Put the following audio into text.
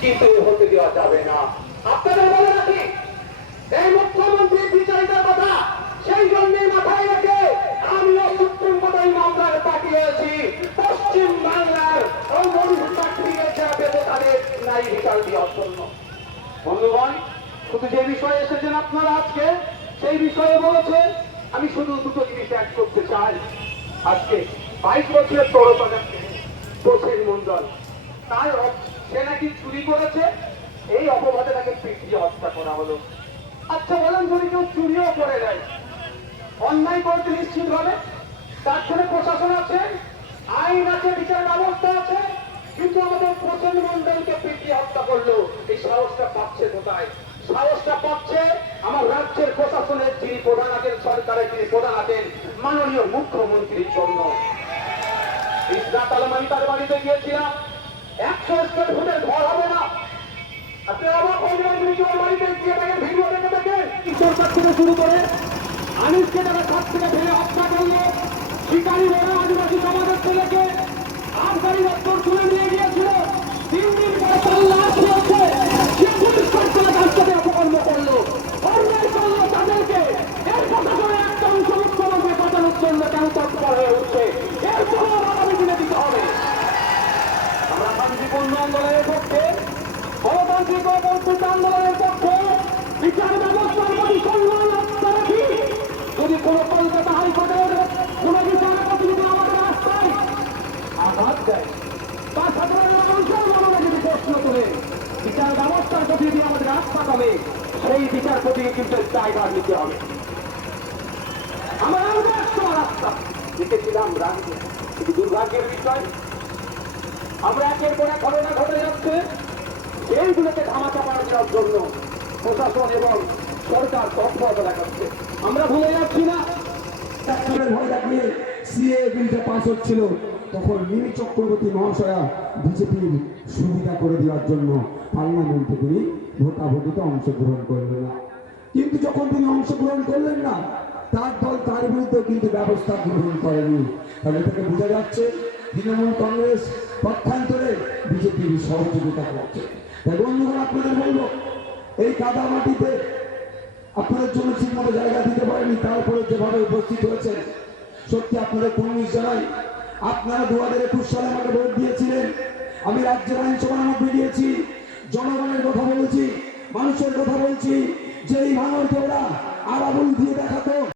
কিন্তু হতে দেওয়া যাবে না। আপনাদের বলে রাখি, এই মুখ্যমন্ত্রীর বিচারিতার কথা সেই জন্যই মাথায় রেখে আমিও সুপ্রিম কোর্টে মামলার পাঠিয়েছি। পশ্চিম বাংলার তাদের ন্যায় বিচার দেওয়ার জন্য। বন্ধুগণ, শুধু যে বিষয়ে এসেছেন আপনারা আজকে, সেই বিষয়ে বলেছে আমি শুধু দুটো জিনিস অ্যাড করতে চাই। আজকে 22 বছরের তরুণ প্রসেন মন্ডল, তার সে নাকি চুরি করেছে, এই অপবাদে তাকে পিটিয়ে হত্যা করা হলো। আচ্ছা বলেন, যদি কেউ চুরিও করে দেয়, অন্যায় করতে নিশ্চিত হবে, তার জন্য প্রশাসন আছে, আইন আছে, বিচার ব্যবস্থা আছে, কিন্তু আমাদের প্রসেন মন্ডলকে পিটিয়ে হত্যা করলো। এই সাহসটা পাচ্ছে কোথায়? সাহসটা পাচ্ছে আমার রাজ্যের প্রশাসনের যিনি প্রধান আছেন, সরকারের যিনি প্রধান আছেন, মাননীয় মুখ্যমন্ত্রীর জন্য। ইসরাত আলম, আমি তার বাড়িতে গিয়েছিলাম, 100 স্কোয়ার ফুটের ঘর হবে না। আপনি অবাক হয়ে যাবেন, তুমি তোমার বাড়িতে গিয়ে দেখেন, ভিডিও দেখে দেখেন, সরকার থেকে শুরু করে আনিসকে তারা ছাদ থেকে ফেলে হত্যা করলো। শিকারী বড় আদিবাসী সমাজের ছেলেকে আফগানি দপ্তর তুলে নিয়ে গিয়েছিল। 3 দিন পরে তার লাশ হয়েছে। সে পুলিশ সরকারের কাছ থেকে অপকর্ম করলো, অন্যায় করলো তাদেরকে। এর প্রশাসনে একটা অংশ মুখ্যমন্ত্রী বাঁচানোর জন্য কেন তৎপর হয়ে উঠছে, এর কোনো আগামী দিনে দিতে হবে। আমরা শান্তিপূর্ণ আন্দোলনের পক্ষে, গণতান্ত্রিক ও বঞ্চিত আন্দোলনের পক্ষে, বিচার ব্যবস্থার প্রতি সম্মান রাখতে রাখি। যদি কোনো কলকাতা হাইকোর্টের কোন বিচারপতি যদি আমাদের রাস্তায় আঘাত দেয় বা সাধারণ মানুষের মনে যদি প্রশ্ন করে বিচার ব্যবস্থার প্রতি যদি আমাদের রাস্তা কমে, সেই বিচারপতিকে কিন্তু দায়ভার নিতে হবে। আমরা একটা রাস্তা দেখেছিলাম রাজ্যে, কিন্তু দুর্ভাগ্যের বিষয় আমরা একের পর এক ঘটনা ঘটে যাচ্ছে, এইগুলোকে ধামাচাপা দেওয়ার জন্য প্রশাসন এবং সরকার তৎপরতা দেখাচ্ছে। আমরা ভুলে যাচ্ছি না, ভয় দেখিয়ে সিএ বিলটা পাস হচ্ছিল, তখন মিমি চক্রবর্তী মহাশয়া বিজেপির সুবিধা করে দেওয়ার জন্য পার্লামেন্টে তিনি ভোটাভুটিতে অংশগ্রহণ করলেন না। কিন্তু যখন তিনি অংশগ্রহণ করলেন না, তার দল তার বিরুদ্ধে কিন্তু ব্যবস্থা গ্রহণ করেনি। তাহলে থেকে বোঝা যাচ্ছে তৃণমূল কংগ্রেস পক্ষান্তরে বিজেপির সহযোগিতা করছে। তাই বন্ধুগণ, আপনাদের বলবো, এই কাদা মাটিতে আপনাদের জন্য ঠিক মতো জায়গা দিতে পারেনি, তারপরে যেভাবে উপস্থিত হয়েছে, সত্যি আপনাদের কুর্নিশ জানাই। আপনারা 2021 সালে আমাকে ভোট দিয়েছিলেন, আমি রাজ্যের আইনসভা মধ্যে দিয়েছি, জনগণের কথা বলছি, মানুষের কথা বলছি, যে এই ভাঙরকে ওরা আরাবুল দিয়ে দেখাতো।